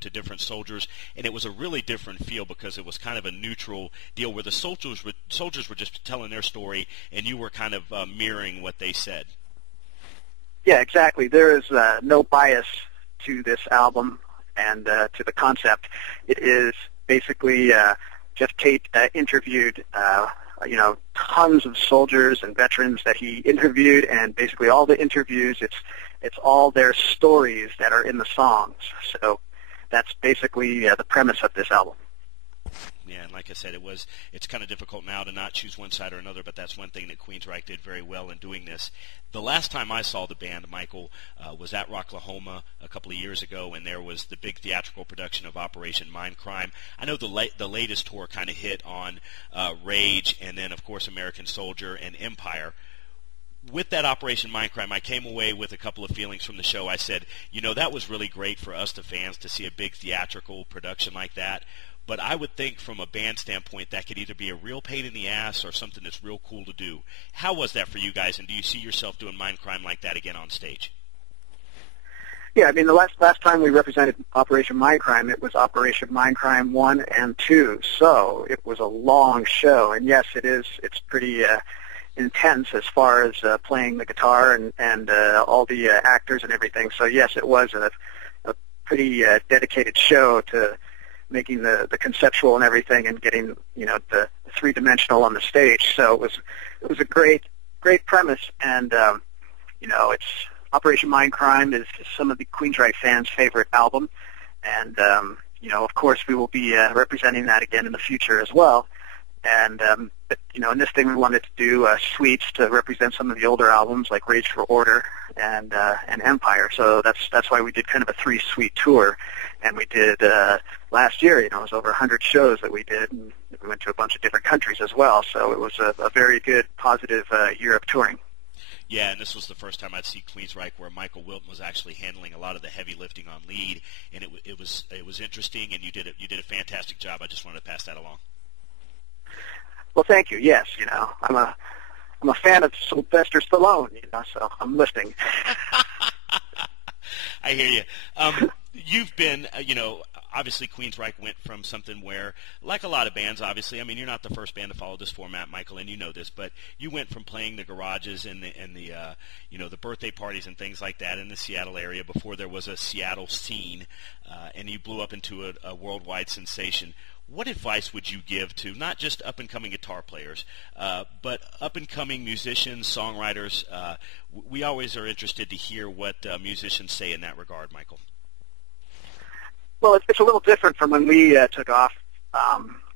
to different soldiers, and it was a really different feel because it was kind of a neutral deal where the soldiers were just telling their story, and you were kind of mirroring what they said. Yeah, exactly. There is no bias to this album and to the concept. It is basically Jeff Tate interviewed tons of soldiers and veterans that he interviewed, and basically all the interviews, it's all their stories that are in the songs. So that's basically the premise of this album. Yeah, and like I said, it's kind of difficult now to not choose one side or another, but that's one thing that Queensryche did very well in doing this. The last time I saw the band, Michael, was at Rocklahoma a couple of years ago, and there was the big theatrical production of Operation Mindcrime. I know the latest tour kind of hit on Rage, and then, of course, American Soldier and Empire. With that Operation Mindcrime, I came away with a couple of feelings from the show. I said, that was really great for us, the fans, to see a big theatrical production like that. But I would think from a band standpoint that could either be a real pain in the ass or something that's real cool to do. How was that for you guys, and do you see yourself doing Mindcrime like that again on stage? Yeah, I mean, the last time we represented Operation Mindcrime, it was Operation Mindcrime 1 and 2. So it was a long show, and yes, it's pretty intense as far as playing the guitar and all the actors and everything. So yes, it was a pretty dedicated show to making the conceptual and everything, and getting the three-dimensional on the stage. So it was a great premise, and it's Operation Mindcrime is some of the Queensryche fans' favorite album, and of course we will be representing that again in the future as well. And but in this thing we wanted to do suites to represent some of the older albums like Rage for Order and Empire. So that's why we did kind of a 3-suite tour. And we did last year, it was over 100 shows that we did, and we went to a bunch of different countries as well. So it was a very good, positive year of touring. Yeah, and this was the first time I'd see Queensryche where Michael Wilton was actually handling a lot of the heavy lifting on lead, and it was interesting, and you did a fantastic job. I just wanted to pass that along. Well, thank you. Yes, I'm a fan of Sylvester Stallone, so I'm listening. I hear you. You've been, obviously Queensryche went from something where, like a lot of bands, obviously, I mean, you're not the first band to follow this format, Michael, and you know this, but you went from playing the garages and the birthday parties and things like that in the Seattle area before there was a Seattle scene, and you blew up into a worldwide sensation. What advice would you give to not just up-and-coming guitar players, but up-and-coming musicians, songwriters? We always are interested to hear what musicians say in that regard, Michael. Well, it's a little different from when we took off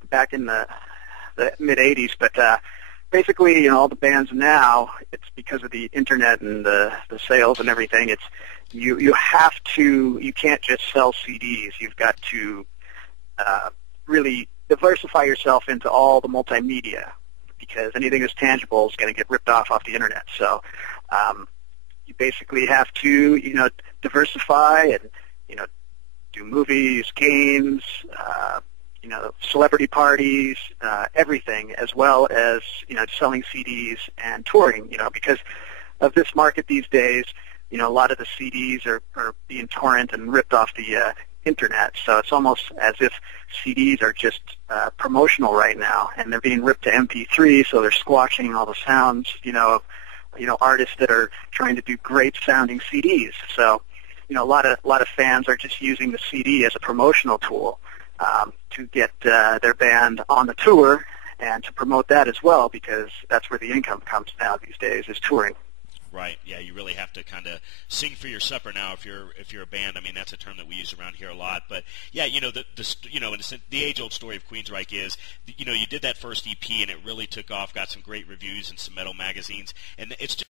back in the mid-'80s, but basically, all the bands now, it's because of the internet and the sales and everything, you can't just sell CDs. You've got to really diversify yourself into all the multimedia, because anything that's tangible is going to get ripped off the internet. So you basically have to, diversify and, do movies, games, celebrity parties, everything, as well as, selling CDs and touring, because of this market these days. A lot of the CDs are being torrent and ripped off the internet, so it's almost as if CDs are just promotional right now, and they're being ripped to MP3, so they're squashing all the sounds, artists that are trying to do great sounding CDs. So, a lot of fans are just using the CD as a promotional tool to get their band on the tour and to promote that as well, because that's where the income comes now these days, is touring. Right. Yeah, you really have to kind of sing for your supper now if you're a band. I mean, that's a term that we use around here a lot. But yeah, the age-old story of Queensryche is, you did that first EP and it really took off, got some great reviews in some metal magazines, and it's just